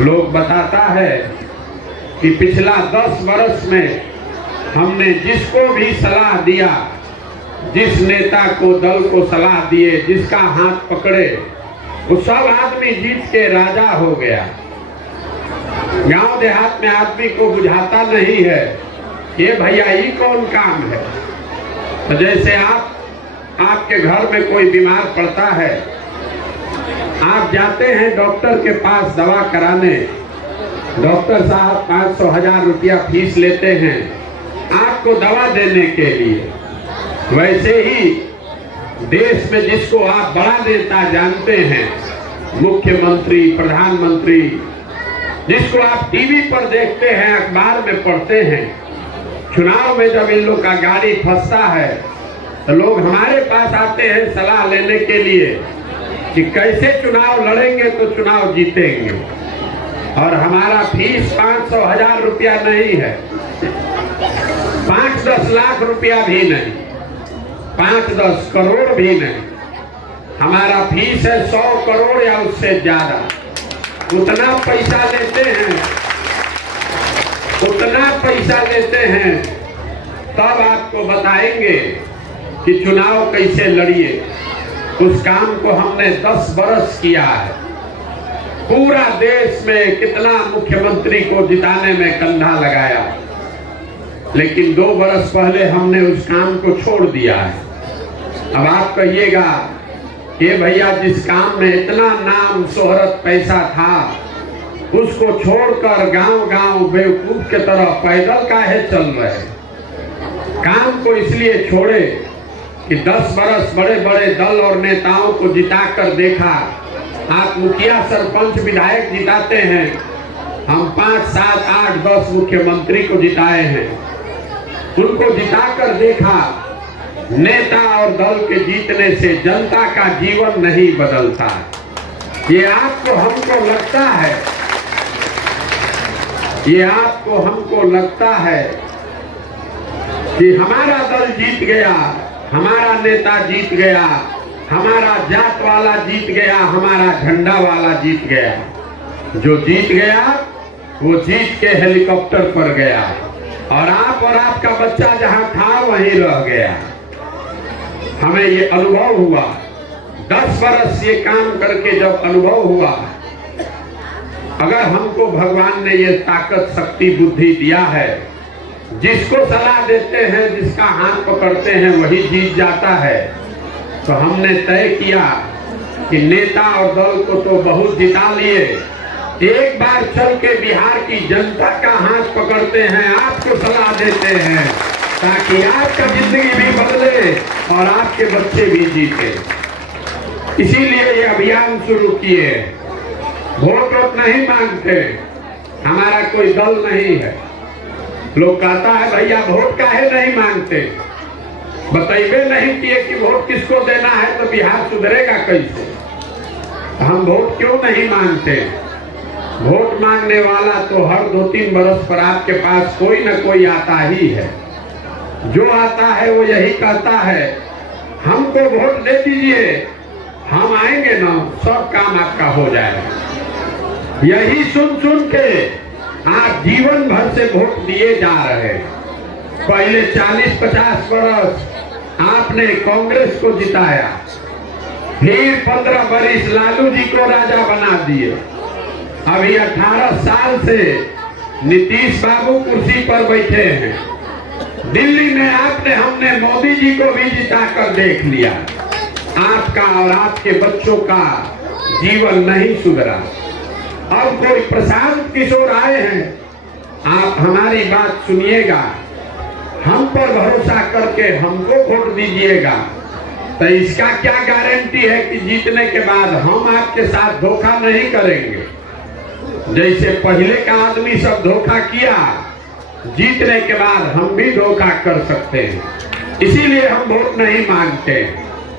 लोग बताता है कि पिछला 10 वर्ष में हमने जिसको भी सलाह दिया, जिस नेता को दल को सलाह दिए, जिसका हाथ पकड़े, वो सब आदमी जीत के राजा हो गया। गांव देहात में आदमी को बुझाता नहीं है ये भैया ये कौन काम है। तो जैसे आपके घर में कोई बीमार पड़ता है, आप जाते हैं डॉक्टर के पास दवा कराने, डॉक्टर साहब 500-1000 रुपया फीस लेते हैं आपको दवा देने के लिए। वैसे ही देश में जिसको आप बड़ा नेता जानते हैं, मुख्यमंत्री, प्रधानमंत्री, जिसको आप टीवी पर देखते हैं, अखबार में पढ़ते हैं, चुनाव में जब इन लोग का गाड़ी फंसता है तो लोग हमारे पास आते हैं सलाह लेने के लिए कि कैसे चुनाव लड़ेंगे तो चुनाव जीतेंगे। और हमारा फीस 500-1000 रुपया नहीं है, 5-10 लाख रुपया भी नहीं, 5-10 करोड़ भी नहीं। हमारा फीस है 100 करोड़ या उससे ज्यादा। उतना पैसा लेते हैं, उतना पैसा लेते हैं, तब आपको बताएंगे कि चुनाव कैसे लड़िए। उस काम को हमने 10 बरस किया है। पूरा देश में कितना मुख्यमंत्री को जिताने में कंधा लगाया, लेकिन 2 बरस पहले हमने उस काम को छोड़ दिया है। अब आप कहिएगा कि भैया जिस काम में इतना नाम शोहरत पैसा था, उसको छोड़कर गांव-गांव बेवकूफ के तरह पैदल काहे चल रहे। काम को इसलिए छोड़े कि 10 बरस बड़े बड़े दल और नेताओं को जिताकर देखा। आप मुखिया, सरपंच, विधायक जिताते हैं, हम 5, 7, 8, 10 मुख्यमंत्री को जिताए हैं। उनको जिताकर देखा, नेता और दल के जीतने से जनता का जीवन नहीं बदलता। ये आपको हमको लगता है, ये आपको हमको लगता है कि हमारा दल जीत गया, हमारा नेता जीत गया, हमारा जात वाला जीत गया, हमारा झंडा वाला जीत गया। जो जीत गया वो जीत के हेलीकॉप्टर पर गया और आप और आपका बच्चा जहां था वहीं रह गया। हमें ये अनुभव हुआ, 10 बरस ये काम करके जब अनुभव हुआ, अगर हमको भगवान ने ये ताकत, शक्ति, बुद्धि दिया है, जिसको सलाह देते हैं, जिसका हाथ पकड़ते हैं वही जीत जाता है, तो हमने तय किया कि नेता और दल को तो बहुत जिता लिए, एक बार चल के बिहार की जनता का हाथ पकड़ते हैं, आपको सलाह देते हैं, ताकि आपका जिंदगी भी बदले और आपके बच्चे भी जीते। इसीलिए ये अभियान शुरू किए। वोट नहीं मांगते, हमारा कोई दल नहीं है। लोग कहता है भैया वोट काहे नहीं मांगते, बताइए नहीं किए कि वोट किसको देना है तो बिहार सुधरेगा कैसे। हम वोट क्यों नहीं मांगते? वोट मांगने वाला तो हर 2-3 बरस पर आपके पास कोई न कोई आता ही है। जो आता है वो यही कहता है हमको वोट दे दीजिए, हम आएंगे ना, सब काम आपका हो जाएगा। यही सुन सुन के आप जीवन भर से वोट दिए जा रहे हैं। पहले 40-50 बरस आपने कांग्रेस को जिताया, फिर 15 बरस लालू जी को राजा बना दिए। अभी 18 साल से नीतीश बाबू कुर्सी पर बैठे हैं। दिल्ली में हमने मोदी जी को भी जिताकर देख लिया। आपका और आपके बच्चों का जीवन नहीं सुधरा। अब कोई प्रशांत किशोर आए हैं, आप हमारी बात सुनिएगा, हम पर भरोसा करके हमको वोट दीजिएगा, तो इसका क्या गारंटी है कि जीतने के बाद हम आपके साथ धोखा नहीं करेंगे। जैसे पहले का आदमी सब धोखा किया, जीतने के बाद हम भी धोखा कर सकते हैं। इसीलिए हम वोट नहीं मांगते।